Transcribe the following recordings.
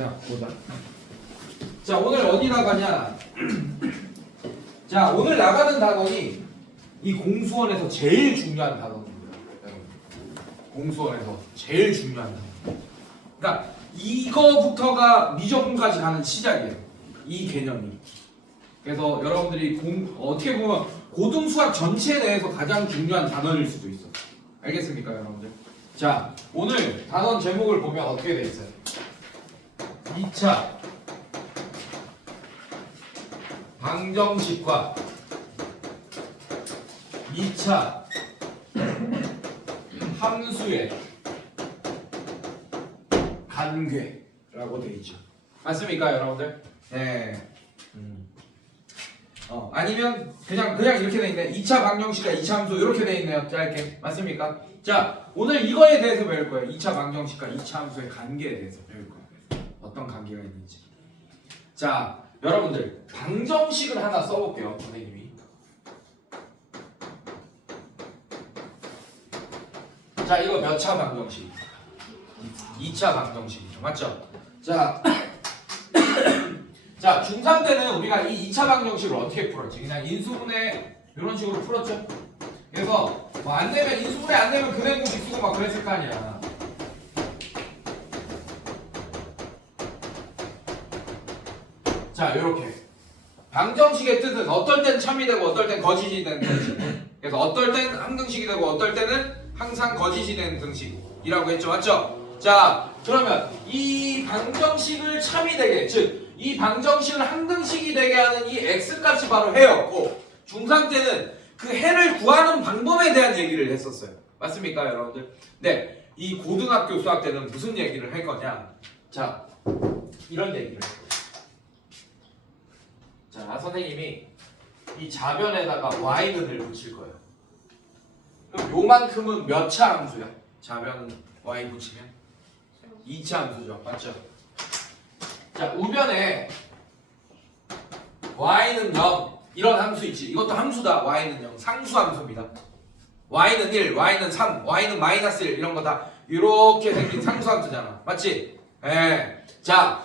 자, 보자. 자, 오늘 어디 나가냐? 자, 오늘 나가는 단원이 이 공수원에서 제일 중요한 단원입니다. 공수원에서 제일 중요한 단원. 그러니까 이거부터가 미적분까지 가는 시작이에요. 이 개념이. 그래서 여러분들이 어떻게 보면 고등수학 전체 내에서 가장 중요한 단원일 수도 있어. 알겠습니까, 여러분들? 자, 오늘 단원 제목을 보면 어떻게 돼 있어요? 2차 방정식과 2차 함수의 관계라고 돼 있죠. 맞습니까, 여러분들? 네. 아니면 그냥 이렇게 돼 있네. 2차 방정식과 2차 함수 이렇게 돼 있네요. 짧게. 맞습니까? 자, 오늘 이거에 대해서 배울 거예요. 2차 방정식과 2차 함수의 관계에 대해서 배울 거예요. 어떤 관계가 있는지. 자, 여러분들 방정식을 하나 써볼게요. 선생님이. 자, 이거 몇 차 방정식? 2차 방정식이죠. 맞죠? 자, 자, 중3 때는 우리가 이 2차 방정식을 어떻게 풀었지? 그냥 인수분해 이런 식으로 풀었죠? 그래서 뭐 안 되면 인수분해 안 되면 그대공식 쓰고 막 그랬을 거 아니야. 자, 요렇게 방정식의 뜻은 어떨 땐 참이 되고 어떨 땐 거짓이 되는 등식. 그래서 어떨 땐 항등식이 되고 어떨 때는 항상 거짓이 되는 등식이라고 했죠. 맞죠? 자, 그러면 이 방정식을 참이 되게, 즉 이 방정식을 항등식이 되게 하는 이 x값이 바로 해였고, 중3 때는 그 해를 구하는 방법에 대한 얘기를 했었어요. 맞습니까, 여러분들? 네, 이 고등학교 수학 때는 무슨 얘기를 할 거냐? 자, 이런 얘기를 할 거예요. 자, 선생님이 이 좌변에다가 y는을 붙일 거예요. 그럼 요만큼은 몇 차 함수야? 좌변은 y 붙이면 2차 함수죠. 맞죠? 자, 우변에 y는 0 이런 함수 있지. 이것도 함수다. y는 0 상수 함수입니다. y는 1, y는 3, y는 마이너스 1 이런 거 다 이렇게 생긴 상수 함수잖아. 맞지? 예. 자,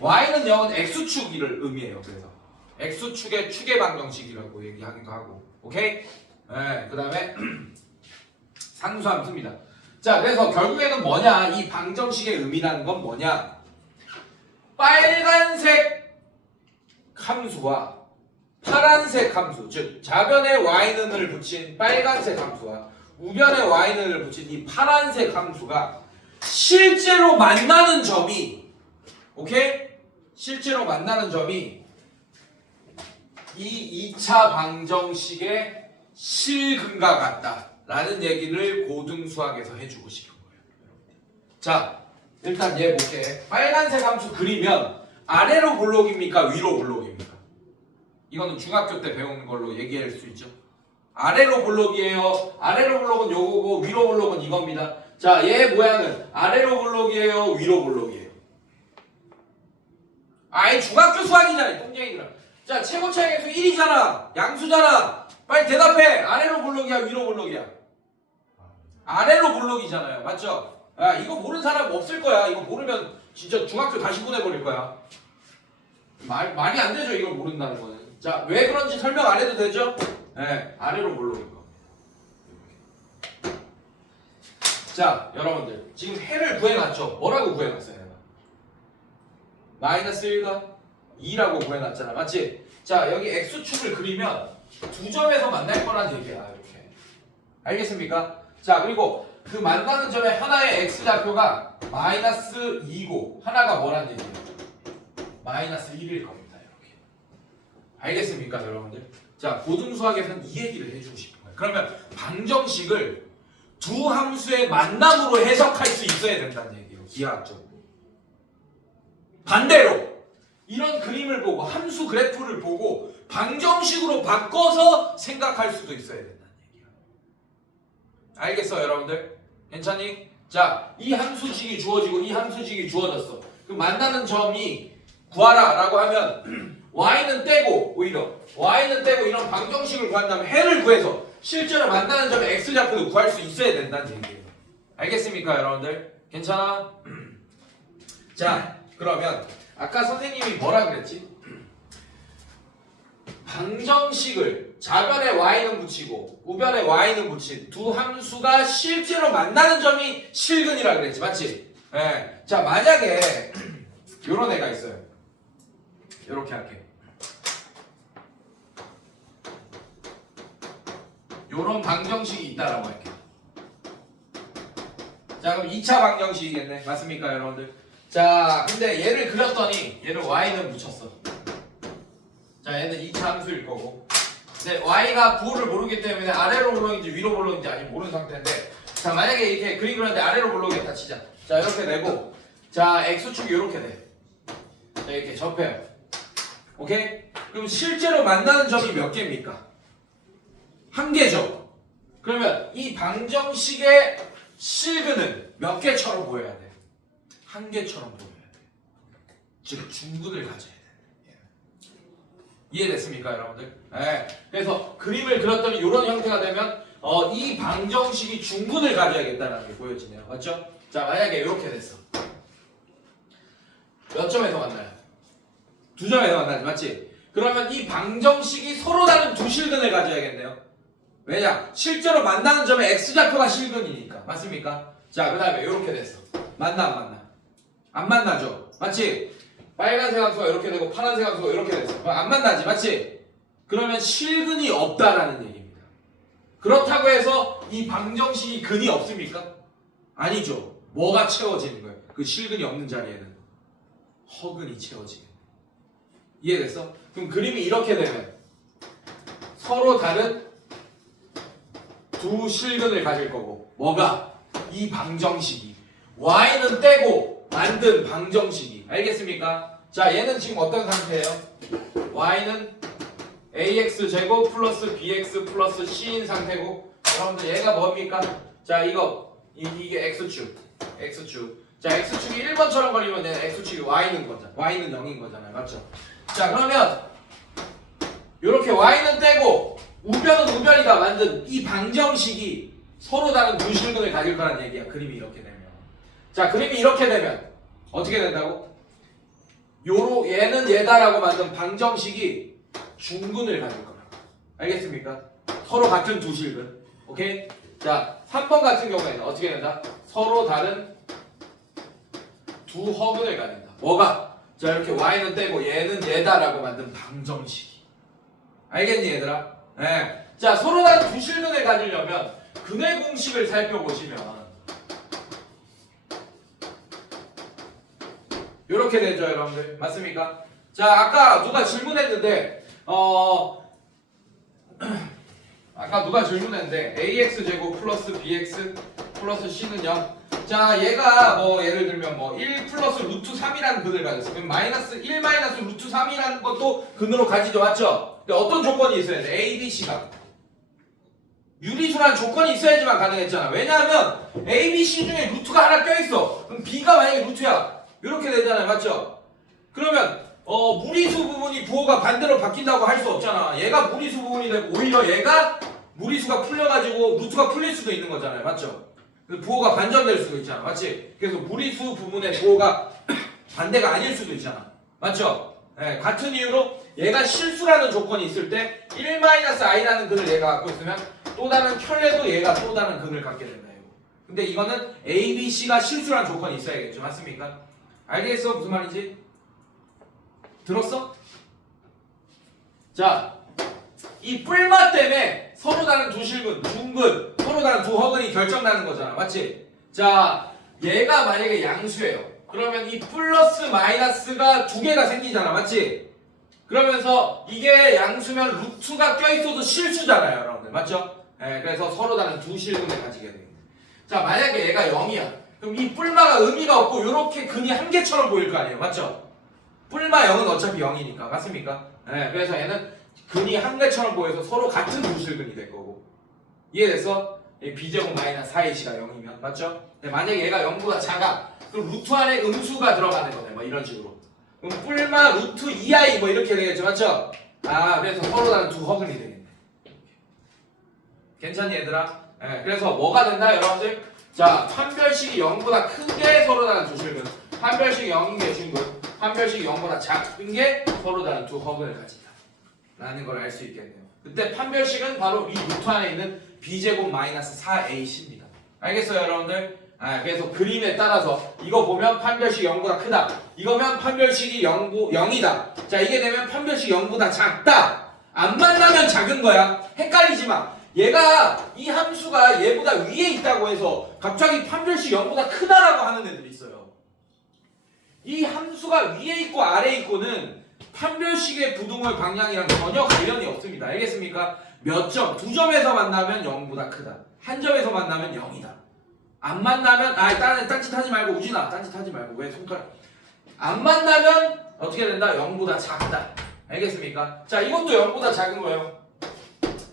y는 0은 x축을 의미해요. 그래서 x축의 축의 방정식이라고 얘기하기도 하고. 오케이? 예. 그다음에 상수 함수입니다. 자, 그래서 결국에는 뭐냐? 이 방정식의 의미라는 건 뭐냐? 빨간색 함수와 파란색 함수, 즉 좌변에 y는을 붙인 빨간색 함수와 우변에 y는을 붙인 이 파란색 함수가 실제로 만나는 점이, 오케이? 실제로 만나는 점이 이 2차 방정식의 실근과 같다라는 얘기를 고등수학에서 해주고 싶은 거예요. 자, 일단 얘 볼게. 빨간색 함수 그리면 아래로 볼록입니까? 위로 볼록입니까? 이거는 중학교 때 배우는 걸로 얘기할 수 있죠. 아래로 볼록이에요. 아래로 볼록은 요거고 위로 볼록은 이겁니다. 자, 얘 모양은 아래로 볼록이에요, 위로 볼록이에요. 아이, 중학교 수학이잖아, 똥쟁이들아. 자, 최고차의 수 1이잖아. 양수잖아. 빨리 대답해. 아래로 볼록이야, 위로 볼록이야? 아래로 볼록이잖아요. 맞죠? 야, 이거 모르는 사람 없을 거야. 이거 모르면 진짜 중학교 다시 보내버릴 거야. 말이 안 되죠, 이걸 모른다는 거는. 자, 왜 그런지 설명 안 해도 되죠? 네, 아래로 볼록인 거. 자, 여러분들 지금 해를 구해놨죠? 뭐라고 구해놨어요? 해가? 마이너스 1과 2라고 구해놨잖아. 맞지? 자, 여기 x축을 그리면 두 점에서 만날 거란 얘기야. 이렇게. 알겠습니까? 자, 그리고 그 만나는 점에 하나의 x좌표가 마이너스 2고 하나가 뭐란 얘기예요? 마이너스 1일 겁니다. 이렇게. 알겠습니까, 여러분들? 자, 고등수학에서는 이 얘기를 해주고 싶은 거예요. 그러면 방정식을 두 함수의 만남으로 해석할 수 있어야 된다는 얘기예요. 기하학적으로. 반대로 이런 그림을 보고 함수 그래프를 보고 방정식으로 바꿔서 생각할 수도 있어야 된다는 얘기예요. 알겠어요, 여러분들? 괜찮니? 자, 이 함수식이 주어지고 이 함수식이 주어졌어. 그 만나는 점이 구하라 라고 하면 y는 떼고, 오히려 y는 떼고 이런 방정식을 구한다면 해를 구해서 실제로 만나는 점의 x좌표도 구할 수 있어야 된다는 얘기예요. 알겠습니까, 여러분들? 괜찮아? 자, 그러면 아까 선생님이 뭐라 그랬지? 방정식을 좌변에 y는 붙이고 우변에 y는 붙인 두 함수가 실제로 만나는 점이 실근이라 그랬지, 맞지? 예. 자, 만약에 요런 애가 있어요. 요렇게 할게. 요런 방정식이 있다라고 할게. 자, 그럼 2차 방정식이겠네. 맞습니까, 여러분들? 자, 근데 얘를 그렸더니 얘를 y는 붙였어. 자, 얘는 2차 함수일 거고. 근데 y가 부호를 모르기 때문에 아래로 볼록인지 위로 볼록인지 아직 모르는 상태인데, 자, 만약에 이렇게 그림 그렸는데 아래로 볼록이겠다 치자. 자, 이렇게 되고, 자, x축이 이렇게 돼. 자, 이렇게 접해요. 오케이? 그럼 실제로 만나는 점이 몇 개입니까? 한 개죠. 그러면 이 방정식의 실근은 몇 개처럼 보여야 돼? 한 개처럼 보여야 돼. 즉 중근을 가져야 돼. 이해됐습니까, 여러분들? 네. 그래서 그림을 그렸더니 이런 형태가 되면 이 방정식이 중근을 가져야겠다는 게 보여지네요. 맞죠? 자, 만약에 이렇게 됐어. 몇 점에서 만나요? 두 점에서 만나지, 맞지? 그러면 이 방정식이 서로 다른 두 실근을 가져야겠네요. 왜냐? 실제로 만나는 점의 x좌표가 실근이니까. 맞습니까? 자, 그 다음에 이렇게 됐어. 만나, 안 만나? 안 만나죠? 맞지? 빨간색 함수가 이렇게 되고 파란색 함수가 이렇게 됐어. 그럼 안 만나지, 맞지? 그러면 실근이 없다라는 얘기입니다. 그렇다고 해서 이 방정식이 근이 없습니까? 아니죠. 뭐가 채워지는 거예요? 그 실근이 없는 자리에는 허근이 채워지겠네. 이해됐어? 그럼 그림이 이렇게 되면 서로 다른 두 실근을 가질 거고, 뭐가? 이 방정식이 y는 떼고 만든 방정식이. 알겠습니까? 자, 얘는 지금 어떤 상태예요? y는 ax제곱 플러스 bx 플러스 c인 상태고, 여러분들 얘가 뭡니까? 자, 이게 x축. 자, x축이 1번처럼 걸리면 얘는 x축이 y는 거잖아. y는 0인 거잖아요. 맞죠? 자, 그러면 이렇게 y는 떼고 우변은 우변이다 만든 이 방정식이 서로 다른 두 실근을 가질 거란 얘기야. 그림이 이렇게 되면. 자, 그림이 이렇게 되면 어떻게 된다고? 얘는 얘다라고 만든 방정식이 중근을 가질 거라고. 알겠습니까? 서로 같은 두 실근. 오케이? 자, 3번 같은 경우에는 어떻게 된다? 서로 다른 두 허근을 가진다. 뭐가? 자, 이렇게 y는 떼고 얘는 얘다라고 만든 방정식이. 알겠니, 얘들아? 네. 자, 서로 다른 두 실근을 가지려면 근의 공식을 살펴보시면 이렇게 되죠, 여러분들. 맞습니까? 자, 아까 누가 질문했는데 ax제곱 플러스 bx 플러스 c는 0. 자, 얘가 뭐 예를 들면 뭐 1 플러스 루트 3이라는 근을 가졌어. 그럼 마이너스 1 마이너스 루트 3이라는 것도 근으로 가지죠, 맞죠? 근데 어떤 조건이 있어야 돼? a, b, c가 유리수라는 조건이 있어야지만 가능했잖아. 왜냐하면 a, b, c 중에 루트가 하나 껴있어. 그럼 b가 만약에 루트야, 이렇게 되잖아요, 맞죠? 그러면 무리수 부분이 부호가 반대로 바뀐다고 할 수 없잖아. 얘가 무리수 부분이 되고 오히려 얘가 무리수가 풀려가지고 루트가 풀릴 수도 있는 거잖아요, 맞죠? 부호가 반전될 수도 있잖아, 맞지? 그래서 무리수 부분의 부호가 반대가 아닐 수도 있잖아, 맞죠? 네, 같은 이유로 얘가 실수라는 조건이 있을 때 1-i라는 근을 얘가 갖고 있으면 또 다른 켤레도 얘가 또 다른 근을 갖게 된다. 근데 이거는 A, B, C가 실수라는 조건이 있어야겠죠, 맞습니까? 알겠어? 무슨 말인지? 들었어? 자, 이 뿔맛 때문에 서로 다른 두 실근, 중근, 서로 다른 두 허근이 결정나는 거잖아, 맞지? 자, 얘가 만약에 양수예요. 그러면 이 플러스 마이너스가 두 개가 생기잖아, 맞지? 그러면서 이게 양수면 루트가 껴있어도 실수잖아요, 여러분들, 맞죠? 네, 그래서 서로 다른 두 실근을 가지게 됩니다. 자, 만약에 얘가 0이야. 그럼 이 뿔마가 의미가 없고 이렇게 근이 한 개처럼 보일 거 아니에요, 맞죠? 뿔마 0은 어차피 0이니까, 맞습니까? 네, 그래서 얘는 근이 한 개처럼 보여서 서로 같은 두 실근이 될 거고. 이해됐어? b제곱 마이너스 4ac가 0이면, 맞죠? 네, 만약에 얘가 0보다 작아. 그럼 루트 안에 음수가 들어가는 거네, 뭐 이런 식으로. 그럼 뿔마 루트 2i 뭐 이렇게 되겠죠, 맞죠? 아, 그래서 서로 다른 두 허근이 되겠네. 괜찮니, 얘들아? 네, 그래서 뭐가 된다, 여러분들? 자, 판별식이 0보다 큰 게 서로 다른 두 실근. 판별식 0인 게 중급, 판별식 0보다 작은 게 서로 다른 두 허근을 가진다 라는 걸 알 수 있겠네요. 그때 판별식은 바로 이 루트 안에 있는 b제곱 마이너스 4ac입니다. 알겠어요 여러분들? 그래서 그림에 따라서 이거 보면 판별식 0보다 크다, 이거면 판별식이 0이다. 자, 이게 되면 판별식 0보다 작다. 안 만나면 작은 거야. 헷갈리지 마. 얘가 이 함수가 얘보다 위에 있다고 해서 갑자기 판별식 0보다 크다라고 하는 애들이 있어요. 이 함수가 위에 있고 아래에 있고는 판별식의 부등호 방향이랑 전혀 관련이 없습니다. 알겠습니까? 몇 점, 두 점에서 만나면 0보다 크다. 한 점에서 만나면 0이다. 안 만나면 딴짓 하지 말고, 우진아 딴짓 하지 말고. 왜 손가락? 안 만나면 어떻게 된다? 0보다 작다. 알겠습니까? 자, 이것도 0보다 작은 거예요.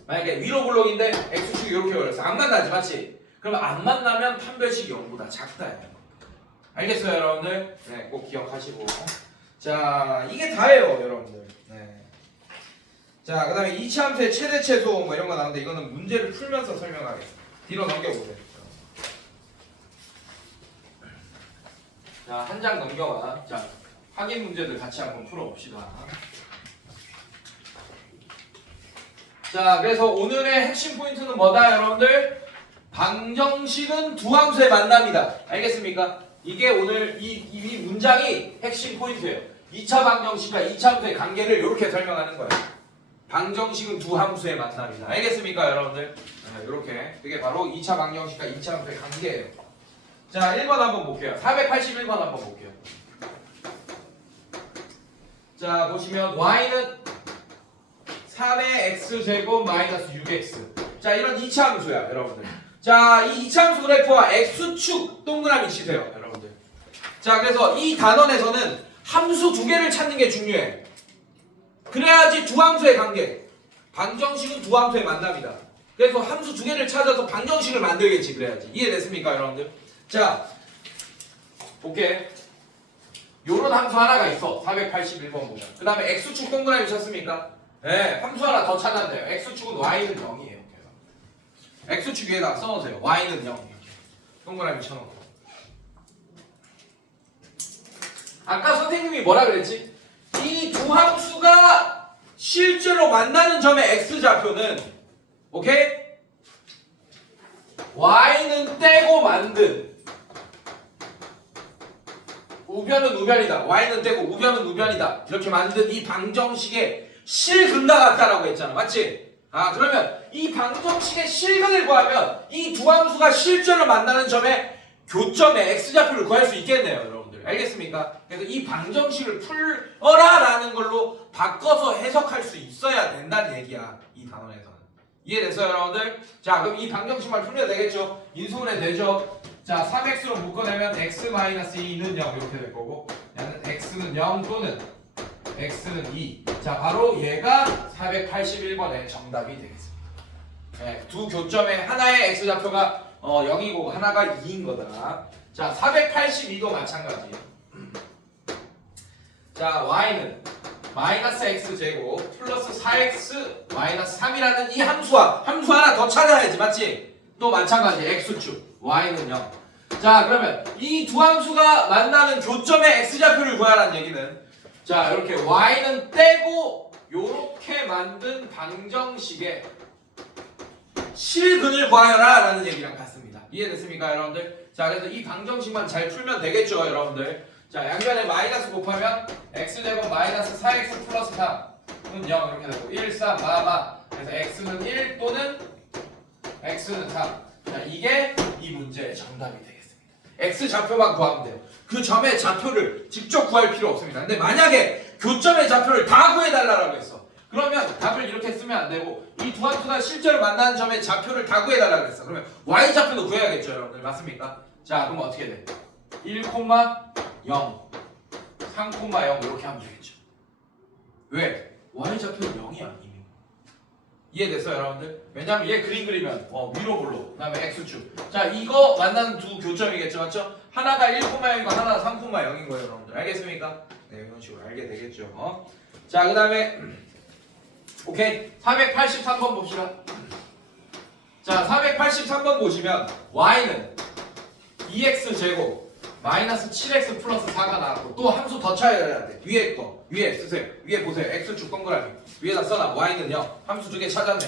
만약에 위로 블록인데 x축이 이렇게 걸렸어. 안 만나지, 맞지? 그러면 안 만나면 판별식이 0보다 작다. 알겠어요 여러분들? 네, 꼭 기억하시고. 자, 이게 다예요 여러분들. 네. 자, 그 다음에 이차함수의 최대 최소 뭐 이런 거 나오는데 이거는 문제를 풀면서 설명하겠습니다. 뒤로 넘겨보세요. 자, 한 장 넘겨와. 자, 확인 문제들 같이 한번 풀어봅시다. 자, 그래서 오늘의 핵심 포인트는 뭐다 여러분들? 방정식은 두 함수의 만남이다. 알겠습니까? 이게 오늘 이 문장이 핵심 포인트예요. 2차 방정식과 2차 함수의 관계를 이렇게 설명하는 거예요. 방정식은 두 함수의 만남이다. 알겠습니까 여러분들? 이렇게 그게 바로 2차 방정식과 2차 함수의 관계예요. 자, 1번 한번 볼게요. 481번 한번 볼게요. 자, 보시면 y는 3의 x제곱 마이너스 6x. 자, 이런 2차 함수야 여러분들. 자, 이 2차 함수 그래프와 x축 동그라미 치세요 여러분들. 자, 그래서 이 단원에서는 함수 두 개를 찾는 게 중요해. 그래야지 두 함수의 관계. 방정식은 두 함수의 만남이다. 그래서 함수 두 개를 찾아서 방정식을 만들겠지. 그래야지. 이해됐습니까 여러분들? 자, 볼게. 요런 함수 하나가 있어. 481번 보면. 그 다음에 x축 동그라미 쳤습니까? 네, 함수 하나 더 찾았대요. x축은 y는 0이에요. x축 위에다 써놓으세요. y는 0. 동그라미 쳐놓고. 아까 선생님이 뭐라 그랬지? 이 두 함수가 실제로 만나는 점의 x좌표는 오케이? y는 떼고 만든 우변은 우변이다. y는 떼고 우변은 우변이다. 이렇게 만든 이 방정식의 실근과 같다라고 했잖아. 맞지? 그러면 이 방정식의 실근을 구하면 이 두 함수가 실제로 만나는 점의 교점의 x좌표를 구할 수 있겠네요 여러분들. 알겠습니까? 그래서 이 방정식을 풀어라라는 걸로 바꿔서 해석할 수 있어야 된다는 얘기야. 이 단원에서는. 이해됐어요 여러분들? 자, 그럼 이 방정식만 풀면 되겠죠? 인수분해 되죠? 자, 3x로 묶어내면 x-2는 0 이렇게 될 거고, 얘는 x는 0 또는 x는 2. 자, 바로 얘가 481번의 정답이 되겠습니다. 네, 두 교점에 하나의 x좌표가 0이고 하나가 2인 거다. 자, 482도 마찬가지. 자, y는 마이너스 x제곱 플러스 4x 마이너스 3이라는 이 함수 하나 더 찾아야지. 맞지? 또 마찬가지. x축 y는 0. 자, 그러면 이 두 함수가 만나는 교점의 x좌표를 구하라는 얘기는, 자, 이렇게 y는 떼고 요렇게 만든 방정식의 실근을 구하여라 라는 얘기랑 같습니다. 이해됐습니까 여러분들? 자, 그래서 이 방정식만 잘 풀면 되겠죠 여러분들? 자, 양변에 마이너스 곱하면 x제곱 마이너스 4x 플러스 3은 0 이렇게 되고 1, 3, 마마. 그래서 x는 1 또는 x는 3. 자, 이게 이 문제의 정답이 되겠습니다. x좌표만 구하면 돼요. 그 점의 좌표를 직접 구할 필요 없습니다. 근데 만약에 교점의 좌표를 다 구해달라고 했어. 그러면 답을 이렇게 쓰면 안 되고 이 두 함수가 실제로 만나는 점의 좌표를 다 구해달라고 했어. 그러면 y좌표도 구해야겠죠 여러분들. 맞습니까? 자, 그럼 어떻게 돼? 1, 0, 3, 0 이렇게 하면 되겠죠. 왜? y좌표는 0이야 이미. 이해됐어요 여러분들? 왜냐면 얘 그림 그리면 위로 볼로 그 다음에 x축. 자, 이거 만나는 두 교점이겠죠. 맞죠? 하나가 1, 0이고 하나가 3, 0인 거예요 여러분들. 알겠습니까? 네, 이런 식으로 알게 되겠죠. 자, 그 다음에 오케이, 483번 봅시다. 자, 483번 보시면 y는 2x제곱 마이너스 7x 플러스 4가 나왔고 또 함수 더 찾아야 돼. 위에 거 위에 쓰세요. 위에 보세요. x축 동그라미 위에다 써놔. y는 0. 함수 두 개 찾았네.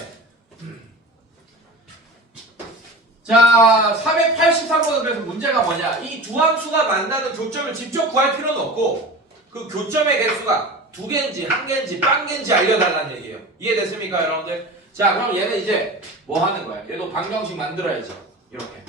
자 483번은 그래서 문제가 뭐냐, 이 두 함수가 만나는 교점을 직접 구할 필요는 없고 그 교점의 개수가 두 개인지 한 개인지 빵 개인지 알려달라는 얘기예요. 이해됐습니까 여러분들? 자 그럼 얘는 이제 뭐 하는 거야? 얘도 방정식 만들어야죠. 이렇게.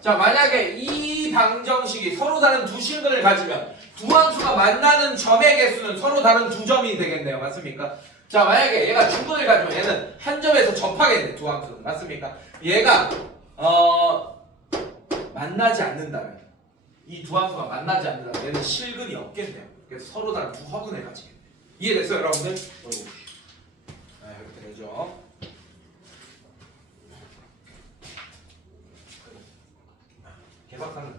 자 만약에 이 방정식이 서로 다른 두 실근을 가지면 두 함수가 만나는 점의 개수는 서로 다른 두 점이 되겠네요. 맞습니까? 자 만약에 얘가 중근을 가지면 얘는 한 점에서 접하겠네. 두 함수는. 맞습니까? 얘가 만나지 않는다면, 이 두 함수가 만나지 않는다면 얘는 실근이 없겠네요. 그래서 서로 다른 두 허근을 가지겠네. 이해됐어요 여러분들? 이렇게 되죠. 개박하는.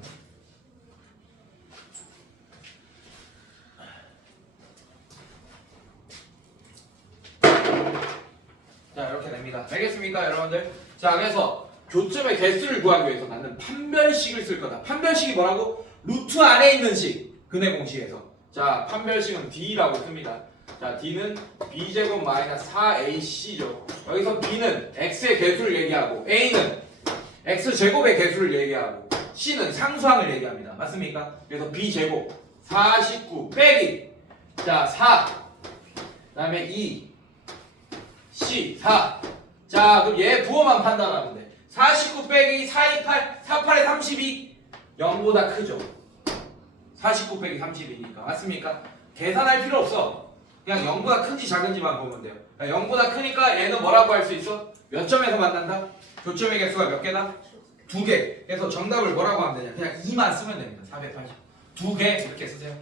자 이렇게 됩니다. 알겠습니까 여러분들? 자 그래서 교점의 개수를 구하기 위해서 나는 판별식을 쓸 거다. 판별식이 뭐라고? 루트 안에 있는 식. 근해 공식에서. 자 판별식은 D라고 씁니다. 자 D는 B제곱 마이너스 4AC죠. 여기서 B는 X의 개수를 얘기하고 A는 X제곱의 개수를 얘기하고 C는 상수항을 얘기합니다. 맞습니까? 그래서 B제곱 49 빼기 자 4 그 다음에 2 C 4. 자 그럼 얘 부호만 판단하면 돼. 49 빼기 428 48에 32 0보다 크죠. 49 빼기 32니까. 맞습니까? 계산할 필요 없어. 그냥 0보다 큰지 작은지만 보면 돼요. 0보다 크니까 얘는 뭐라고 할 수 있어? 몇 점에서 만난다? 교점의 개수가 몇 개다? 2개. 그래서 정답을 뭐라고 하면 되냐? 그냥 2만 쓰면 됩니다. 480. 2개 이렇게 쓰세요.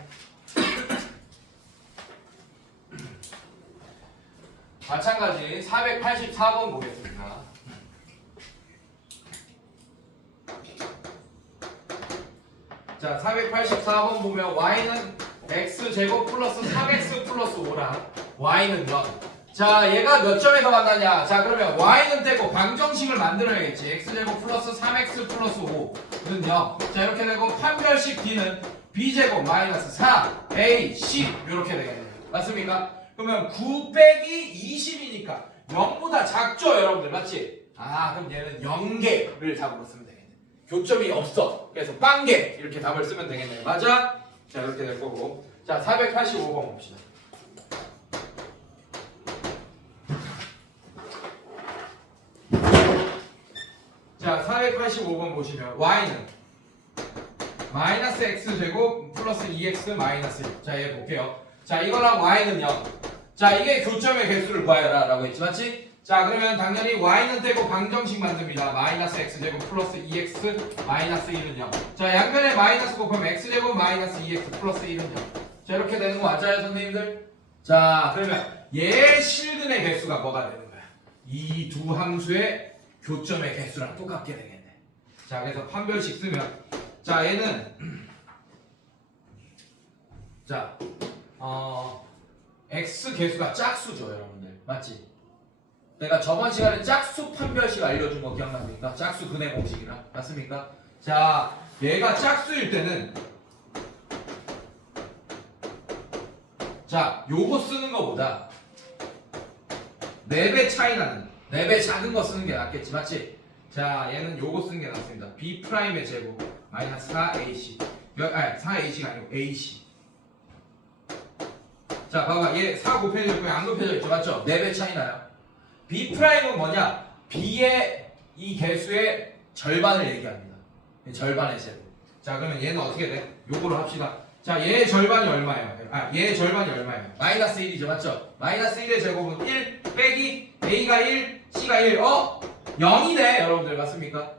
마찬가지 484번 보겠습니다. 자 484번 보면 y는 x제곱 플러스 3x 플러스 5랑 y는 0. 자 얘가 몇 점에서 만나냐? 자 그러면 y는 떼고 방정식을 만들어야겠지. x제곱 플러스 3x 플러스 5는 0. 자 이렇게 되고 판별식 d는 b제곱 마이너스 4ac 이렇게 되겠네요. 맞습니까? 그러면 9 빼기 20이니까 0보다 작죠 여러분들. 맞지? 아 그럼 얘는 0개를 답으로 쓰면 되겠네. 교점이 없어. 그래서 빵개 이렇게 답을 쓰면 되겠네요. 맞아? 자 이렇게 될 거고. 자 485번 봅시다. 자 485번 보시면 y는 마이너스 x제곱 플러스 2x 마이너스 1. 자 얘 볼게요. 자 이거랑 y는 0. 자 이게 교점의 개수를 구하여라 라고 했지. 맞지? 자 그러면 당연히 y는 떼고 방정식 만듭니다. 마이너스 x제곱 플러스 2x 마이너스 1은 0. 자 양변에 마이너스 곱하면 x제곱 마이너스 2x 플러스 1은 0. 자 이렇게 되는 거 맞아요 선생님들? 자 그러면 얘 실근의 개수가 뭐가 되는 거야? 이 두 함수의 교점의 개수랑 똑같게 되겠네. 자 그래서 판별식 쓰면 자 얘는 자 x 개수가 짝수죠 여러분들. 맞지? 내가 저번 시간에 짝수 판별식 알려준 거 기억납니까? 짝수 근해 공식이랑. 맞습니까? 자 얘가 짝수일 때는 자 요거 쓰는 거보다 4배 차이 나는 4배 작은 거 쓰는 게 낫겠지. 맞지? 자 얘는 요거 쓰는 게 낫습니다. b'의 제곱 마이너스 4ac 4ac가 아니고 ac. 자 봐봐 얘 4 곱해져 있고 안 곱해져 있죠. 맞죠? 4배 차이 나요. b'은 뭐냐? b의 이 개수의 절반을 얘기합니다. 절반의 제곱. 자 그러면 얘는 어떻게 돼? 요거로 합시다. 자 얘의 절반이 얼마예요? 얘의 절반이 얼마예요? 마이너스 1이죠. 맞죠? 마이너스 1의 제곱은 1 빼기 a가 1 c가 1 0이네 여러분들. 맞습니까?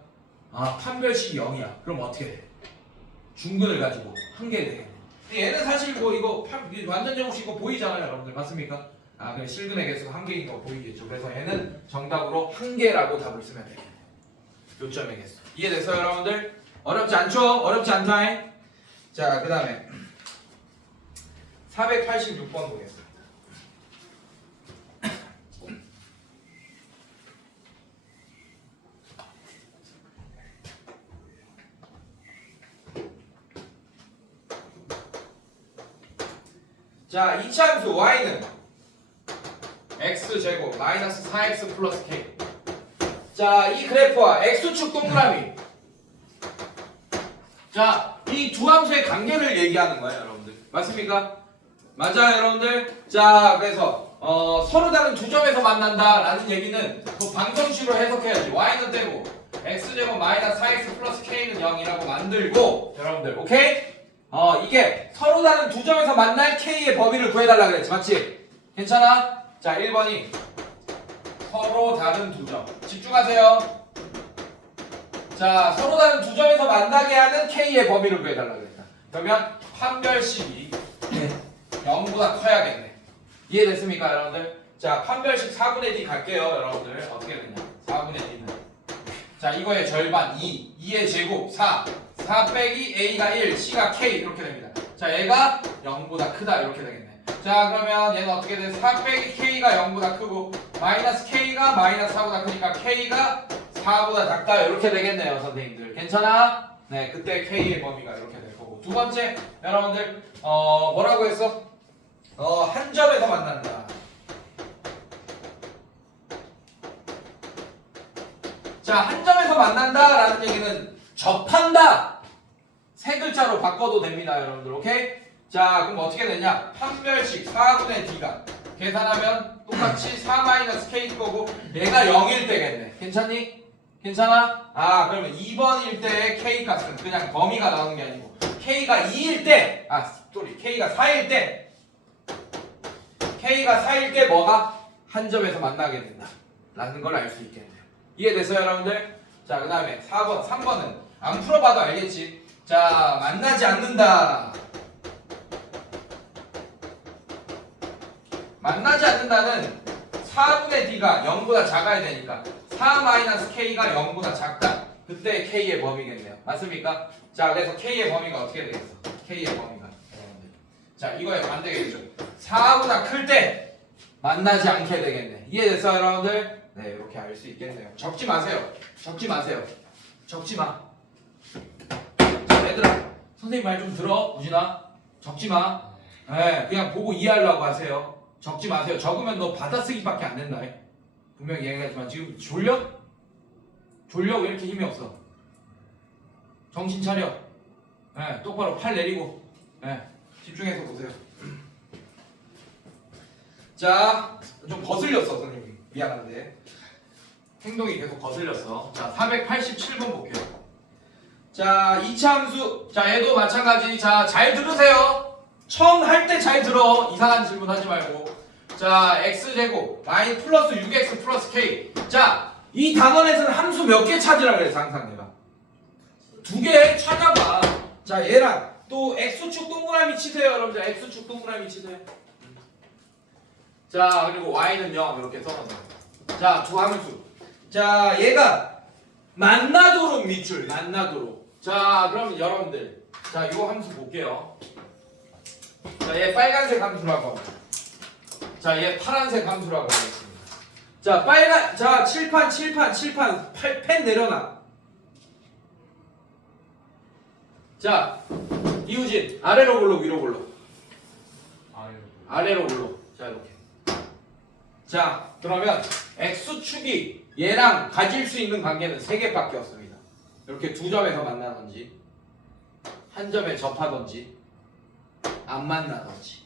아 판별식이 0이야. 그럼 어떻게 돼? 중근을 가지고 한 개 되겠네. 얘는 사실 뭐 이거 완전 제곱식 이거 보이잖아요 여러분들. 맞습니까? 아 그래 실근의 개수가 한 개인 거 보이겠죠. 그래서 얘는 정답으로 한 개라고 답을 쓰면 되겠네. 교점의 개수. 이해됐어요 여러분들? 어렵지 않죠? 어렵지 않다. 자 그 다음에 486번 보겠습니다. 자, 이차함수 y는 x제곱 마이너스 4x 플러스 k. 자, 이 그래프와 x축 동그라미. 자, 이 두 함수의 관계를 얘기하는 거예요, 여러분들. 맞습니까? 맞아요, 여러분들. 자, 그래서 서로 다른 두 점에서 만난다라는 얘기는 그 방정식으로 해석해야지. y는 떼고 x제곱 마이너스 4x 플러스 k는 0이라고 만들고, 여러분들, 오케이? 이게 서로 다른 두 점에서 만날 k의 범위를 구해달라 그랬지, 맞지? 괜찮아? 자, 1번이 서로 다른 두 점. 집중하세요. 자, 서로 다른 두 점에서 만나게 하는 k의 범위를 구해달라 그랬다. 그러면 판별식이 0보다 커야겠네. 이해됐습니까, 여러분들? 자, 판별식 4분의 d 갈게요, 여러분들. 어떻게 되냐? 4분의 d는 자, 이거의 절반 2, 2의 제곱 4, 4 빼기 a가 1, c가 k 이렇게 됩니다. 자, 얘가 0보다 크다 이렇게 되겠네. 자, 그러면 얘는 어떻게 돼? 4 빼기 k가 0보다 크고 마이너스 k가 마이너스 4보다 크니까 k가 4보다 작다 이렇게 되겠네요, 선생님들. 괜찮아? 네, 그때 k의 범위가 이렇게 될 거고. 두 번째, 여러분들 뭐라고 했어? 한 점에서 만난다. 자, 한 점에서 만난다라는 얘기는 접한다. 세 글자로 바꿔도 됩니다, 여러분들. 오케이? 자, 그럼 어떻게 되냐? 판별식 4분의 d가 계산하면 똑같이 4-k일 거고 얘가 0일 때겠네. 괜찮니? 괜찮아? 아, 그러면 2번일 때의 k 값은 그냥 범위가 나오는 게 아니고 k가 2일 때, k가 4일 때, k가 4일 때 뭐가 한 점에서 만나게 된다 라는 걸 알 수 있겠네요. 이해됐어요, 여러분들? 자, 그 다음에 4번, 3번은 안 풀어봐도 알겠지? 자, 만나지 않는다. 만나지 않는다는 4분의 d가 0보다 작아야 되니까 4-k가 0보다 작다. 그때 k의 범위겠네요. 맞습니까? 자, 그래서 k의 범위가 어떻게 되겠어? k의 범위가. 자, 이거의 반대겠죠. 4보다 클 때 만나지 않게 되겠네. 이해됐어요, 여러분들? 네, 이렇게 알 수 있겠네요. 적지 마세요. 적지 마세요. 적지 마. 자, 얘들아, 선생님 말 좀 들어, 우진아. 적지 마. 네, 그냥 보고 이해하려고 하세요. 적지 마세요. 적으면 너 받아쓰기밖에 안 된다. 분명히 얘기하지만 지금 졸려? 졸려? 왜 이렇게 힘이 없어? 정신 차려. 네, 똑바로 팔 내리고. 네, 집중해서 보세요. 자, 좀 거슬렸어, 선생님이. 미안한데. 행동이 계속 거슬렸어. 자, 487번 볼게요. 자, 이차함수. 자, 얘도 마찬가지. 자, 잘 들으세요. 처음 할 때 잘 들어. 이상한 질문 하지 말고. 자, x제곱 마이 플러스 6x 플러스 k. 자, 이 단원에서는 함수 몇 개 찾으라 그래서 항상 내가 2개 찾아봐. 자, 얘랑 또 x축 동그라미 치세요, 여러분들. x축 동그라미 치세요. 자, 그리고 y는 0 이렇게 써놓는. 자, 두 함수. 자, 얘가 만나도록 밑줄, 만나도록. 자, 그럼 여러분들, 자, 요 함수 볼게요. 자, 얘 빨간색 함수라고 합니다. 자, 얘 파란색 함수라고 하겠습니다. 자, 자, 칠판, 펜 내려놔. 자, 이우진, 아래로 굴러, 위로 굴러. 아래로 굴러. 자, 이렇게. 자, 그러면 x축이 얘랑 가질 수 있는 관계는 3개밖에 없습니다. 이렇게 두 점에서 만나든지, 한 점에 접하든지, 안 만나든지.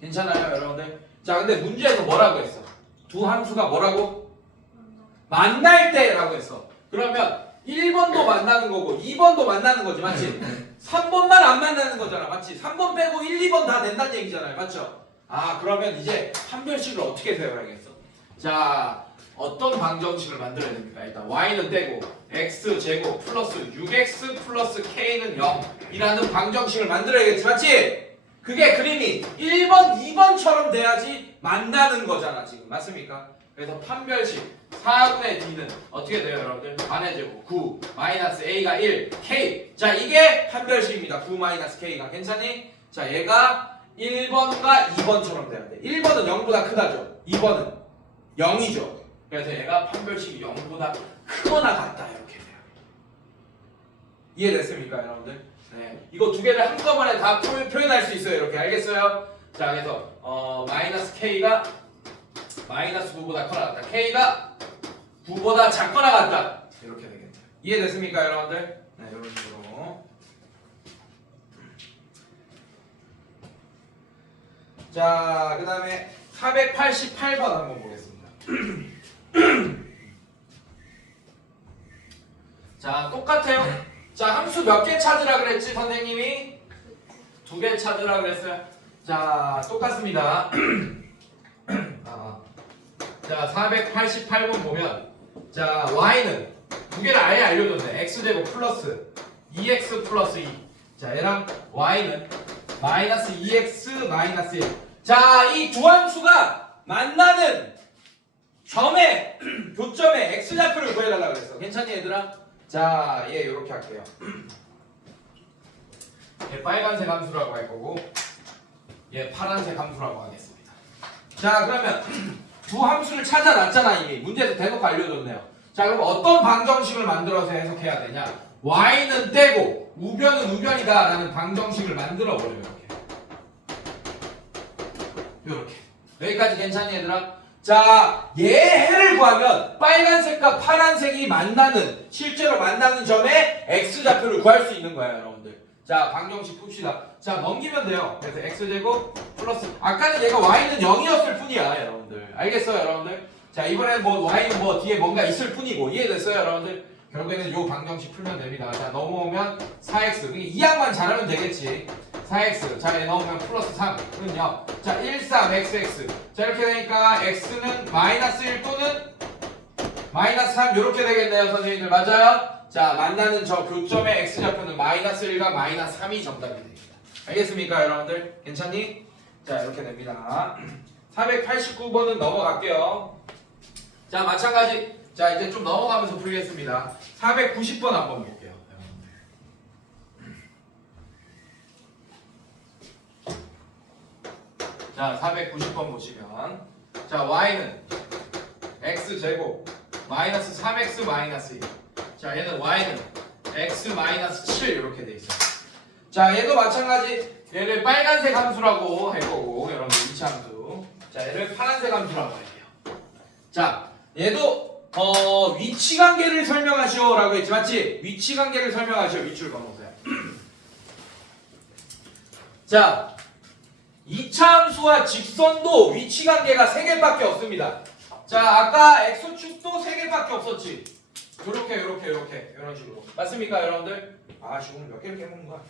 괜찮아요, 여러분들? 자, 근데 문제에서 뭐라고 했어? 두 함수가 뭐라고? 만날 때라고 했어. 그러면 1번도 만나는 거고 2번도 만나는 거지, 맞지? 3번만 안 만나는 거잖아, 맞지? 3번 빼고 1, 2번 다 된다는 얘기잖아요, 맞죠? 아, 그러면 이제 판별식을 어떻게 세워야겠어? 자, 어떤 방정식을 만들어야 됩니까? 일단 y는 떼고 x제곱 플러스 6x 플러스 k는 0이라는 방정식을 만들어야겠지, 맞지? 그게 그림이 1번, 2번처럼 돼야지 만나는 거잖아, 지금. 맞습니까? 그래서 판별식 4분의 d는 어떻게 돼요, 여러분들? 반의 제곱 9 마이너스 a가 1 k. 자, 이게 판별식입니다. 9 마이너스 k가. 괜찮니? 자, 얘가 1번과 2번처럼 돼야 돼. 1번은 0보다 크다죠. 2번은 0이죠. 그래서 얘가 판별식이 0보다 크거나 같다 이렇게 돼요. 이해됐습니까, 여러분들? 네, 이거 두 개를 한꺼번에 다 표현할 수 있어요. 이렇게. 알겠어요? 자 그래서 마이너스 k가 마이너스 9보다 커나 같다. k가 9보다 작거나 같다. 이렇게 되겠죠. 이해됐습니까 여러분들? 네 이런 식으로. 자 그 다음에 488번 한번 보겠습니다. 자 똑같아요. 자 함수 몇 개 찾으라 그랬지 선생님이? 2개 찾으라 그랬어요. 자 똑같습니다. 자 488번 보면 자 y는 2개를 아예 알려줬네. x제곱 플러스 2x 플러스 2. 자 얘랑 y는 마이너스 2x 마이너스 1. 자 이 두 함수가 만나는 점에 교점에 x좌표를 구해달라고 그랬어. 괜찮니 얘들아? 자 얘 이렇게 할게요. 얘 빨간색 함수라고 할 거고 얘 파란색 함수라고 하겠습니다. 자 그러면 두 함수를 찾아놨잖아. 이미 문제에서 대놓고 알려줬네요. 자 그럼 어떤 방정식을 만들어서 해석해야 되냐. y는 떼고 우변은 우변이다 라는 방정식을 만들어 버려요. 이렇게 여기까지 괜찮니 얘들아? 자 얘를 구하면 빨간색과 파란색이 만나는 실제로 만나는 점에 x좌표를 구할 수 있는 거예요 여러분들. 자 방정식 풉시다. 자 넘기면 돼요. 그래서 x제곱 플러스 아까는 얘가 y는 0이었을 뿐이야 여러분들. 알겠어요 여러분들? 자 이번에는 뭐 y는 뭐 뒤에 뭔가 있을 뿐이고 이해됐어요 여러분들? 결국에는 요 방정식 풀면 됩니다. 자 넘어오면 4x 이 항만 잘하면 되겠지. 4x 자 얘 넣으면 플러스 3은요. 자 1, 3, xx 자 이렇게 되니까 x는 마이너스 1 또는 마이너스 3 이렇게 되겠네요 선생님들. 맞아요? 자 만나는 저 교점의 x좌표는 마이너스 1과 마이너스 3이 정답이 됩니다. 알겠습니까 여러분들? 괜찮니? 자 이렇게 됩니다. 489번은 넘어갈게요. 자 마찬가지 자 이제 좀 넘어가면서 풀겠습니다. 490번 한번 볼게요. 자 490번 보시면 자 y는 x제곱 마이너스 3x 마이너스 2. 자 얘는 y는 x 마이너스 7 이렇게 돼 있어요. 자 얘도 마찬가지 얘를 빨간색 함수라고 할 거고 여러분들 위치 함수. 자 얘를 파란색 함수라고 할게요. 자 얘도 위치관계를 설명하시오 라고 했지 맞지? 위치관계를 설명하시오. 위치를 꺼놓으세요. 자 2차 함수와 직선도 위치관계가 3개밖에 없습니다. 자 아까 x축도 3개밖에 없었지. 요렇게 이런 식으로 맞습니까 여러분들? 아 지금 몇 개를 깨먹는 거야?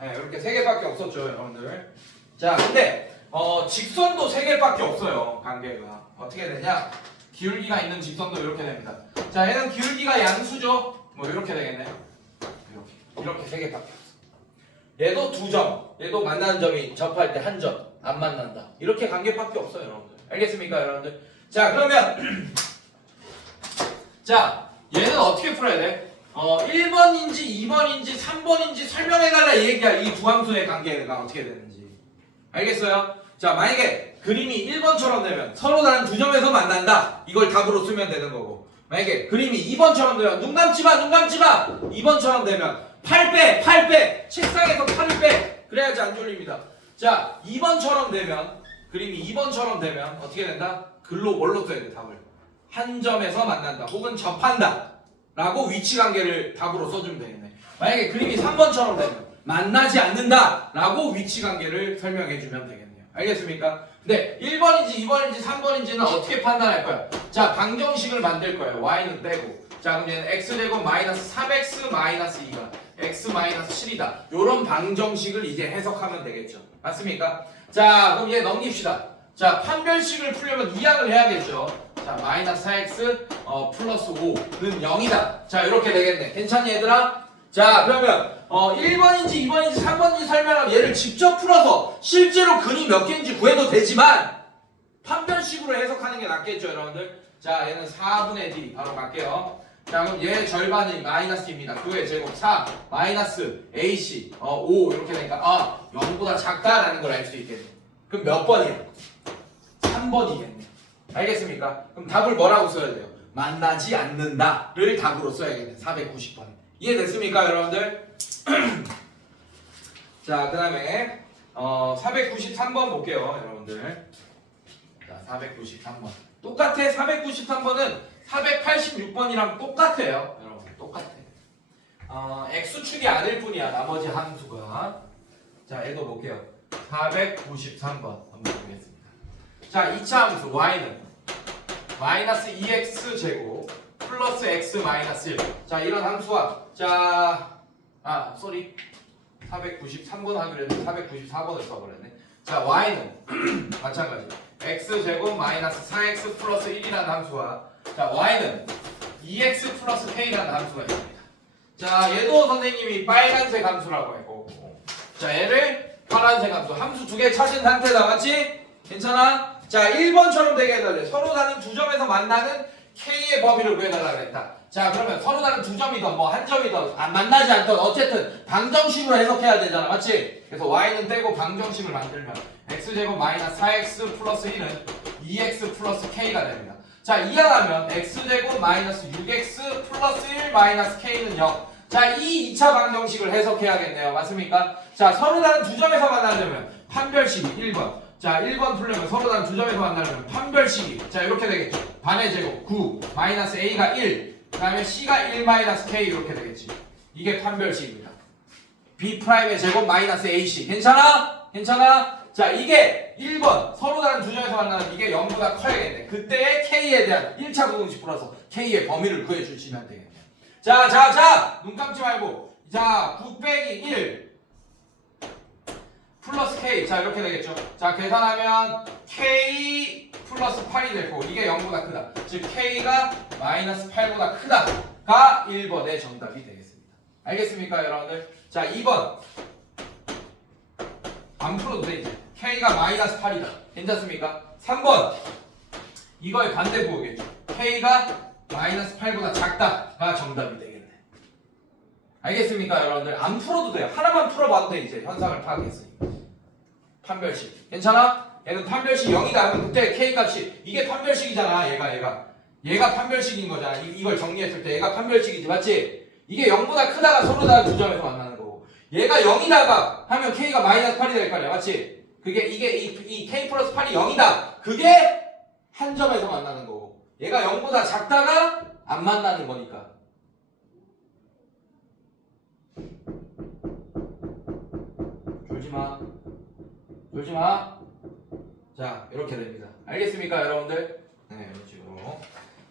네 이렇게 3개밖에 없었죠 여러분들. 자 근데 직선도 3개밖에 없어요. 관계가 어떻게 되냐? 기울기가 있는 직선도 이렇게 됩니다. 자 얘는 기울기가 양수죠. 뭐 이렇게 되겠네요. 이렇게 3개밖에 없어. 얘도 2점, 얘도 만나는 점이 접할 때 1점 안 만난다. 이렇게 관계밖에 없어요 여러분들. 알겠습니까 여러분들? 자 그러면 자 얘는 어떻게 풀어야 돼? 1번인지 2번인지 3번인지 설명해달라 이 얘기야. 이 두 함수의 관계가 어떻게 되는지. 알겠어요? 자 만약에 그림이 1번처럼 되면 서로 다른 두 점에서 만난다. 이걸 답으로 쓰면 되는 거고 만약에 그림이 2번처럼 되면 눈 감지 마 2번처럼 되면 8 빼 책상에서 8을 빼 그래야지 안 졸립니다. 자 2번처럼 되면 그림이 2번처럼 되면 어떻게 된다? 글로 뭘로 써야 돼 답을? 한 점에서 만난다 혹은 접한다 라고 위치관계를 답으로 써주면 되겠네. 만약에 그림이 3번처럼 되면 만나지 않는다 라고 위치관계를 설명해주면 되겠네요. 알겠습니까? 근데 1번인지 2번인지 3번인지는 어떻게 판단할 거야? 자 방정식을 만들 거예요. y는 떼고 자 그럼 얘는 x제곱 마이너스 3x 마이너스 2가 x 마이너스 7이다. 요런 방정식을 이제 해석하면 되겠죠. 맞습니까? 자 그럼 얘 넘깁시다. 자 판별식을 풀려면 이항을 해야겠죠. 자 마이너스 4x 플러스 5는 0이다. 자 이렇게 되겠네. 괜찮니 얘들아? 자 그러면 1번인지 2번인지 3번인지 설명하면 얘를 직접 풀어서 실제로 근이 몇 개인지 구해도 되지만 판별식으로 해석하는 게 낫겠죠 여러분들. 자 얘는 4분의 d 바로 갈게요. 자 그럼 얘 절반이 마이너스 2입니다. 9의 제곱 4 마이너스 ac 5 이렇게 되니까 0보다 작다라는 걸 알 수 있겠네. 그럼 몇 번이에요? 3번이겠네. 알겠습니까? 그럼 답을 뭐라고 써야 돼요? 만나지 않는다를 답으로 써야겠네. 490번. 이해됐습니까 여러분들? 자 그 다음에 493번 볼게요, 여러분들. 자, 493번. 똑같아. 493번은 486번이랑 똑같아요. 여러분, 똑같아. x축이 아닐 뿐이야, 나머지 함수가. 자, 얘도 볼게요. 493번 한번 보겠습니다. 자, 2차 함수 y는 마이너스 2x 제곱 플러스 x 마이너스 1. 자, 이런 함수와 쏘리 493번 하기로 했는데 494번을 써버렸네. 자, y는 마찬가지 x 제곱 마이너스 4x 플러스 1이라는 함수와 자, y는 2x 플러스 k라는 함수가 있습니다. 자, 얘도 선생님이 빨간색 함수라고 했고, 자, 얘를 파란색 함수 두 개 찾은 상태다. 맞지? 괜찮아? 자, 1번처럼 되게 해달래. 서로 다른 두 점에서 만나는 k의 범위를 구해달라고 했다. 자, 그러면 서로 다른 두 점이든 뭐 한 점이든 만나지 않던 어쨌든 방정식으로 해석해야 되잖아. 맞지? 그래서 y는 떼고 방정식을 만들면 x제곱 마이너스 4x 플러스 1은 2x 플러스 k가 됩니다. 자, 이하하면 x제곱 마이너스 6x 플러스 1 마이너스 k는 0. 자, 이 2차 방정식을 해석해야겠네요. 맞습니까? 자, 서로 다른 두 점에서 만나려면 판별식이 1번. 자, 1번 풀려면 서로 다른 두 점에서 만나려면 판별식이 자, 이렇게 되겠죠. 반의 제곱 9 마이너스 a가 1 그 다음에 c가 1 마이너스 k 이렇게 되겠지. 이게 판별식입니다. b'의 제곱 마이너스 ac. 괜찮아? 괜찮아? 자, 이게 1번 서로 다른 두 점에서 만나는 이게 0보다 커야겠네. 그때의 k에 대한 1차 구동식 풀어서 k의 범위를 구해주시면 되겠네요. 자, 눈 감지 말고. 자, 9 빼기 1 플러스 k. 자, 이렇게 되겠죠. 자, 계산하면 k 플러스 8이 되고 이게 0보다 크다. 즉 k가 마이너스 8보다 크다가 1번의 정답이 되겠습니다. 알겠습니까, 여러분들? 자, 2번 안 풀어도 돼 이제. k가 마이너스 8이다. 괜찮습니까? 3번 이거의 반대부호겠죠. k가 마이너스 8보다 작다가 정답이 되겠네. 알겠습니까, 여러분들? 안 풀어도 돼요. 하나만 풀어봐도 돼 이제 현상을 파악했으니. 판별식. 괜찮아? 얘는 판별식 0이다 하면 그때 k 값이 이게 판별식이잖아. 얘가 판별식인 거잖아. 이걸 정리했을 때 얘가 판별식이지. 맞지? 이게 0보다 크다가 서로 다른 두 점에서 만나는 거고 얘가 0이다가 하면 k가 마이너스 8이 될 거 아니야. 맞지? 그게 이 k 플러스 8이 0이다. 그게 한 점에서 만나는 거고 얘가 0보다 작다가 안 만나는 거니까. 졸지마. 자, 이렇게 됩니다. 알겠습니까, 여러분들? 네, 이런 식으로.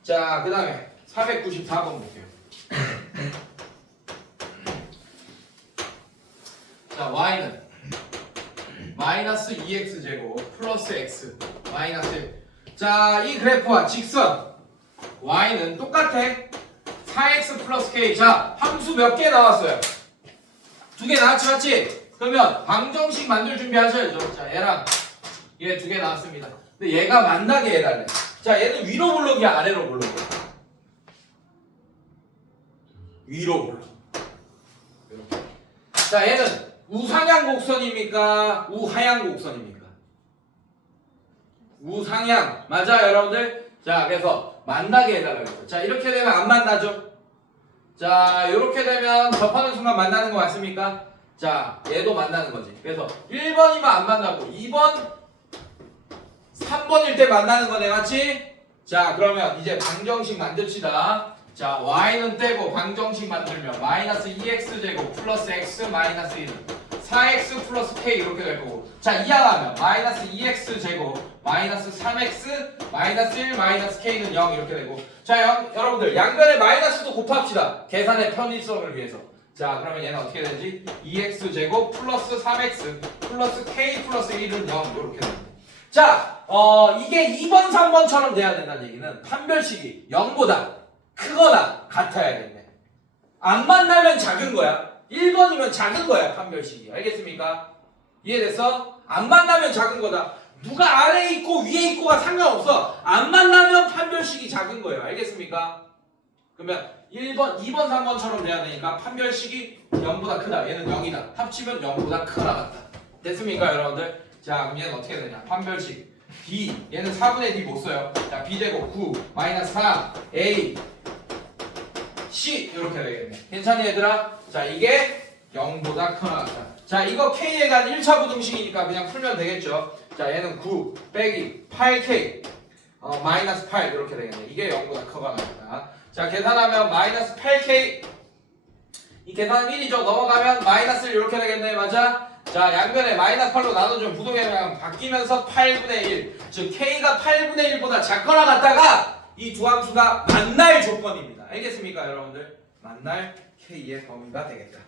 자, 그 다음에 494번 볼게요. 자, y는 마이너스 2x 제곱 플러스 x 마이너스 1. 자, 이 그래프와 직선 y는 똑같아. 4x 플러스 k. 자, 함수 몇 개 나왔어요? 두 개 나왔지, 맞지? 그러면 방정식 만들 준비하셔야죠. 자, 얘랑 얘 두 개 나왔습니다. 근데 얘가 만나게 해달래. 자, 얘는 위로 블록이야, 아래로 블록이야? 위로 블록. 이렇게. 자, 얘는 우상향 곡선입니까? 우하향 곡선입니까? 우상향. 맞아, 여러분들? 자, 그래서 만나게 해달라고. 자, 이렇게 되면 안 만나죠? 자, 이렇게 되면 접하는 순간 만나는 거 맞습니까? 자, 얘도 만나는 거지. 그래서 1번이면 안 만나고 2번, 3번일 때 만나는 거네, 맞지? 자, 그러면 이제 방정식 만듭시다. 자, y는 떼고 방정식 만들면 마이너스 2x 제곱 플러스 x 마이너스 1은 4x 플러스 k 이렇게 될 거고. 자, 이하하면 마이너스 2x 제곱 마이너스 3x 마이너스 1 마이너스 k는 0 이렇게 되고. 자, 여러분들 양변에 마이너스도 곱합시다. 계산의 편의성을 위해서. 자, 그러면 얘는 어떻게 되지? 2x 제곱 플러스 3x 플러스 k 플러스 1은 0 이렇게 됩니다. 자, 이게 2번, 3번처럼 돼야 된다는 얘기는 판별식이 0보다 크거나 같아야겠네. 안 만나면 작은 거야. 1번이면 작은 거야, 판별식이. 알겠습니까? 이해됐어? 안 만나면 작은 거다. 누가 아래에 있고 위에 있고가 상관없어. 안 만나면 판별식이 작은 거예요. 알겠습니까? 그러면 1번, 2번, 3번처럼 돼야 되니까 판별식이 0보다 크다. 얘는 0이다. 합치면 0보다 크거나 같다. 됐습니까, 여러분들? 자, 그럼 얘는 어떻게 되냐? 판별식 b, 얘는 4분의 d 못 써요. 자, b제곱 9 마이너스 4 a c 이렇게 되겠네. 괜찮니, 얘들아? 자, 이게 0보다 크거나 같다. 자, 이거 K에 대한 1차 부등식이니까 그냥 풀면 되겠죠. 자, 얘는 9 빼기 8K 마이너스 8 이렇게 되겠네. 이게 0보다 크거나 같다. 자, 계산하면 마이너스 8K 이 계산하면 1이죠. 넘어가면 마이너스 1 이렇게 되겠네. 맞아? 자, 양변에 마이너스 8로 나눠주면 부동의 방향 바뀌면서 8분의 1. 즉 K가 8분의 1보다 작거나 같다가 이 두 함수가 만날 조건입니다. 알겠습니까, 여러분들? 만날 K의 범위가 되겠다.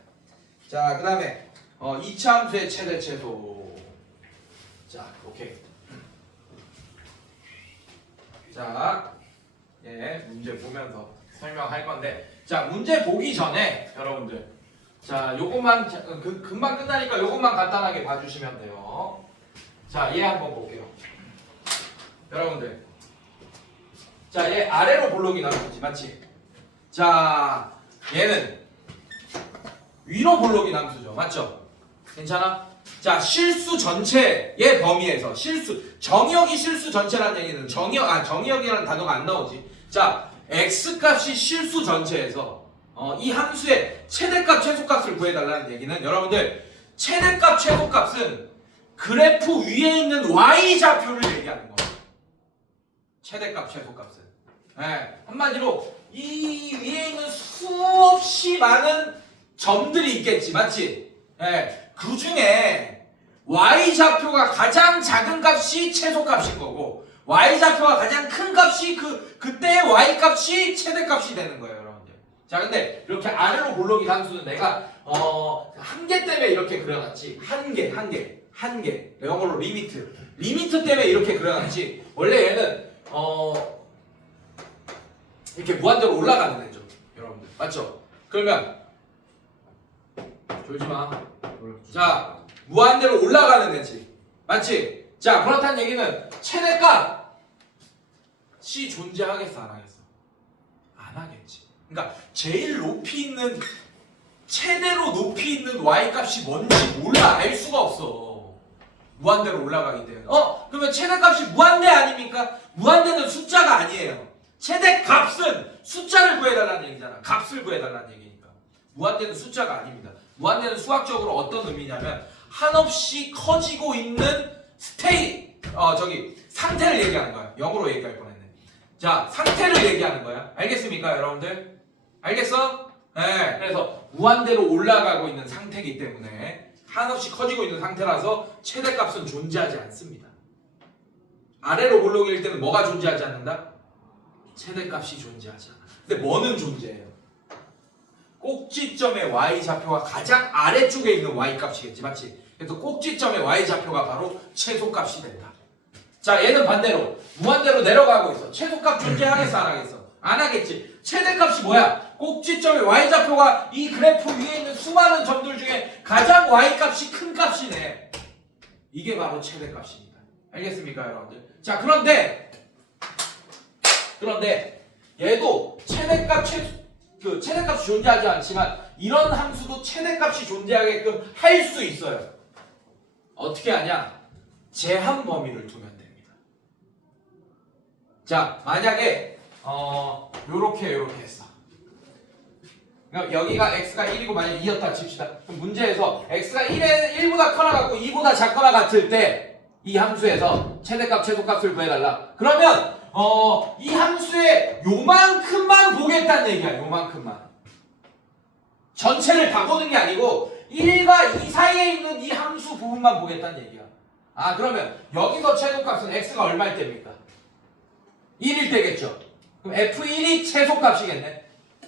자, 그 다음에 2차 함수의 최대 최소. 자, 오케이. 자, 예, 문제 보면서 설명할 건데, 자, 문제 보기 전에 여러분들, 자, 요것만 금방 끝나니까 요것만 간단하게 봐주시면 돼요. 자, 얘 한번 볼게요. 여러분들, 자, 얘 아래로 볼록이 나누지, 맞지? 자, 얘는 위로 볼록이 남수죠, 맞죠? 괜찮아? 자, 실수 전체의 범위에서 정의역이 실수 전체라는 얘기는 정의역이라는 단어가 안 나오지. 자, x 값이 실수 전체에서 이 함수의 최대값 최소값을 구해달라는 얘기는 여러분들 최대값 최소값은 그래프 위에 있는 y 좌표를 얘기하는 거예요. 최대값 최소값은. 네, 한마디로 이 위에 있는 수없이 많은 점들이 있겠지, 맞지? 네, 그 중에 y 좌표가 가장 작은 값이 최소값인 거고 y 좌표가 가장 큰 값이 그때의 y 값이 최대값이 되는 거예요, 여러분들. 자, 근데 이렇게 아래로 볼록이 함수는 내가 한계 때문에 이렇게 그려놨지. 한계. 영어로 리미트 때문에 이렇게 그려놨지. 원래 얘는 이렇게 무한대로 올라가는 애죠, 여러분들. 맞죠? 그러면 졸지 마. 자, 무한대로 올라가는 애지. 맞지? 자, 그렇다는 얘기는 최대값이 존재하겠어, 안 하겠어? 안 하겠지. 그러니까 제일 높이 있는 최대로 높이 있는 y 값이 뭔지 몰라. 알 수가 없어. 무한대로 올라가기 때문에. 그러면 최대값이 무한대 아닙니까? 무한대는 숫자가 아니에요. 최대값은 숫자를 구해달라는 얘기잖아. 값을 구해달라는 얘기니까. 무한대는 숫자가 아닙니다. 무한대는 수학적으로 어떤 의미냐면 한없이 커지고 있는 상태를 얘기하는 거야. 영어로 얘기할 뻔했네. 자, 상태를 얘기하는 거야. 알겠습니까, 여러분들? 알겠어? 네. 그래서 무한대로 올라가고 있는 상태이기 때문에 한없이 커지고 있는 상태라서 최대값은 존재하지 않습니다. 아래로 볼록일 때는 뭐가 존재하지 않는다? 최대값이 존재하지 않아. 근데 뭐는 존재해요? 꼭지점의 y좌표가 가장 아래쪽에 있는 y값이겠지, 맞지? 그래서 꼭지점의 y좌표가 바로 최소값이 된다. 자, 얘는 반대로 무한대로 내려가고 있어. 최소값 존재하겠어, 안 하겠어? 안 하겠지. 최대값이 뭐야? 꼭지점의 y좌표가 이 그래프 위에 있는 수많은 점들 중에 가장 y값이 큰 값이네. 이게 바로 최대값입니다. 알겠습니까, 여러분들? 자, 그런데 얘도 최대값이 존재하지 않지만 이런 함수도 최대값이 존재하게끔 할 수 있어요. 어떻게 하냐? 제한 범위를 두면 됩니다. 자, 만약에 요렇게 했어. 그럼 여기가 x가 1이고 만약에 2였다 칩시다. 그럼 문제에서 x가 1보다 커나 같고 2보다 작거나 같을 때 이 함수에서 최대값 최소값을 구해달라. 그러면 이 함수의 요만큼만 보겠다는 얘기야. 요만큼만. 전체를 다 보는 게 아니고 1과 2 사이에 있는 이 함수 부분만 보겠다는 얘기야. 아, 그러면 여기서 최소값은 x가 얼마일 때입니까? 1일 때겠죠. 그럼 f1이 최소값이겠네.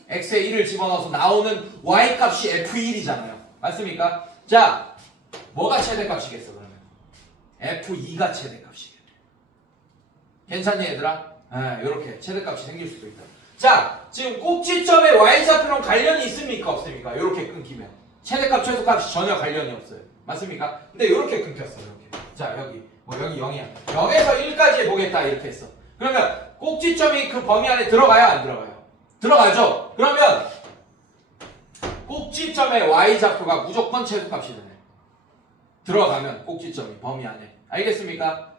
x에 1을 집어넣어서 나오는 y값이 f1이잖아요. 맞습니까? 자, 뭐가 최대값이겠어, 그러면? f2가 최대값이겠네. 괜찮니, 얘들아? 이렇게 최대값이 생길 수도 있다. 자, 지금 꼭지점에 y좌표랑 관련이 있습니까, 없습니까? 이렇게 끊기면 최대값, 최소값이 전혀 관련이 없어요. 맞습니까? 근데 이렇게 끊겼어, 이렇게. 자, 여기 0이야. 0에서 1까지 보겠다, 이렇게 했어. 그러면 꼭지점이 그 범위 안에 들어가요, 안 들어가요? 들어가죠? 그러면 꼭지점의 y좌표가 무조건 최소값이 되네. 들어가면 꼭지점이 범위 안에. 알겠습니까?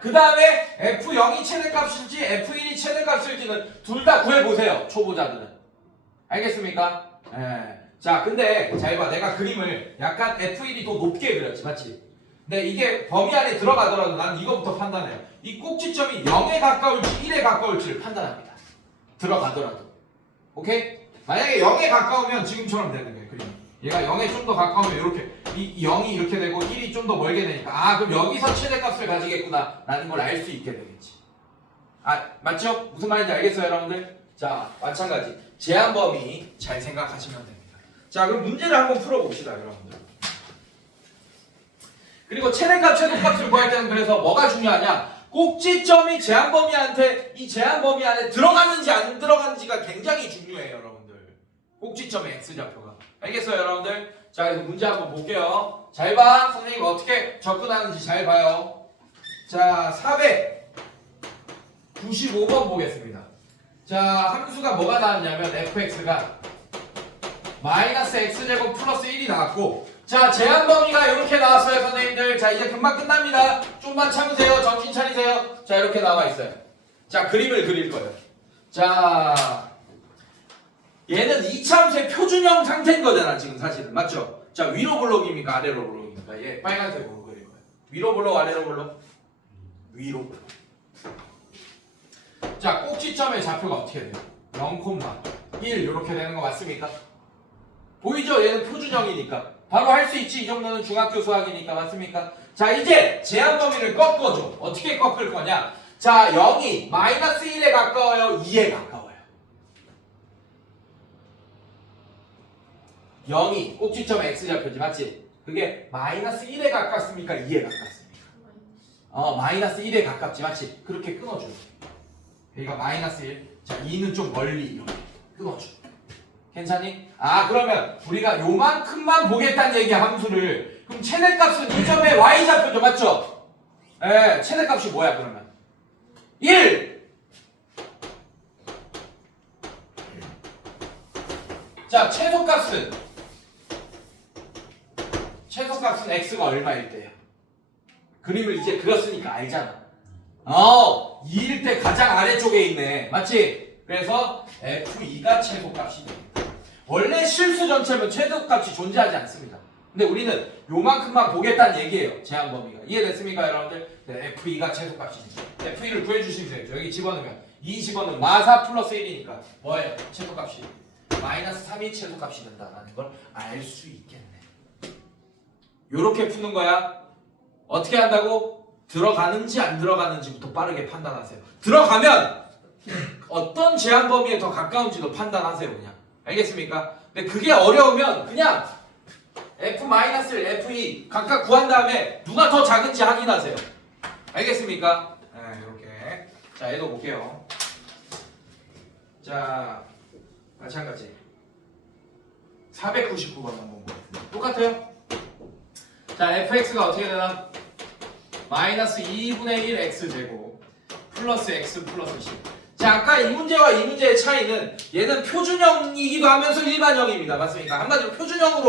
그 다음에 F0이 최대값일지 F1이 최대값일지는 둘 다 구해보세요, 초보자들은. 알겠습니까? 자, 근데 잘 봐. 내가 그림을 약간 F1이 더 높게 그렸지, 맞지? 근데 이게 범위 안에 들어가더라도 난 이거부터 판단해요. 이 꼭지점이 0에 가까울지 1에 가까울지를 판단합니다. 들어가더라도. 오케이? 만약에 0에 가까우면 지금처럼 되는 거예요, 그림. 얘가 0에 좀 더 가까우면 이렇게 이 0이 이렇게 되고 1이 좀 더 멀게 되니까 아, 그럼 여기서 최대값을 가지겠구나 라는 걸 알 수 있게 되겠지. 아, 맞죠? 무슨 말인지 알겠어요, 여러분들? 자, 마찬가지. 제한 범위 잘 생각하시면 됩니다. 자, 그럼 문제를 한번 풀어봅시다, 여러분들. 그리고 최대값, 최소값을 구할 때는 그래서 뭐가 중요하냐? 꼭지점이 제한 범위한테 이 제한 범위 안에 들어가는지 안 들어가는지가 굉장히 중요해요, 여러분들. 꼭지점의 x좌표가. 알겠어요, 여러분들? 자, 그래서 문제 한번 볼게요. 잘 봐. 선생님 어떻게 접근하는지 잘 봐요. 자, 495번 보겠습니다. 자, 함수가 뭐가 나왔냐면 fx가 마이너스 x제곱 플러스 1이 나왔고, 자, 제한 범위가 이렇게 나왔어요, 선생님들. 자, 이제 금방 끝납니다. 좀만 참으세요. 정신 차리세요. 자, 이렇게 나와 있어요. 자, 그림을 그릴 거예요. 자, 얘는 이차함수의 표준형 상태인 거잖아, 지금 사실은. 맞죠? 자, 위로 블록입니까? 아래로 블록입니까? 얘 빨간색으로 그릴 거예요. 위로 블록, 아래로 블록? 위로 블록. 자, 꼭지점의 좌표가 어떻게 돼요? 0,1 이렇게 되는 거 맞습니까? 보이죠? 얘는 표준형이니까. 바로 할 수 있지. 이 정도는 중학교 수학이니까. 맞습니까? 자, 이제 제한 범위를 꺾어줘. 어떻게 꺾을 거냐? 자, 0이 마이너스 1에 가까워요? 2에 가까워요? 0이 꼭지점의 x좌표지. 맞지? 그게 마이너스 1에 가깝습니까? 2에 가깝습니까? 마이너스 1에 가깝지. 맞지? 그렇게 끊어줘요. 여기가 마이너스 1. 자, 2는 좀 멀리 이렇게 끊어줘. 괜찮니? 아, 그러면 우리가 요만큼만 보겠다는 얘기야, 함수를. 그럼 최대값은 이 점의 y좌표죠, 맞죠? 예, 최대값이 뭐야, 그러면? 1! 자, 최소값은 x가 얼마일 때요? 그림을 이제 그렸으니까 알잖아. 2일 때 가장 아래쪽에 있네. 맞지? 그래서 f2가 최소값이 됩니다. 원래 실수 전체면 최소값이 존재하지 않습니다. 근데 우리는 요만큼만 보겠다는 얘기예요. 제한 범위가. 이해됐습니까, 여러분들? 네, f2가 최소값이지. f2를 구해주시면 되죠. 여기 집어넣으면 2 집어넣으면 마사 플러스 1이니까 뭐예요? 최소값이 마이너스 3이 최소값이 된다는 걸 알 수 있겠네. 요렇게 푸는 거야. 어떻게 한다고? 들어가는지 안 들어가는지부터 빠르게 판단하세요. 들어가면 어떤 제한 범위에 더 가까운지도 판단하세요, 그냥. 알겠습니까? 근데 그게 어려우면 그냥 F-를 F2 각각 구한 다음에 누가 더 작은지 확인하세요. 알겠습니까? 네, 이렇게. 자, 얘도 볼게요. 자, 마찬가지. 499번 한번 보겠습니다. 똑같아요? 자, fx가 어떻게 되나? 마이너스 2분의 1 x제곱 플러스 x 플러스 10. 자, 아까 이 문제와 이 문제의 차이는 얘는 표준형이기도 하면서 일반형입니다. 맞습니까? 한마디로 표준형으로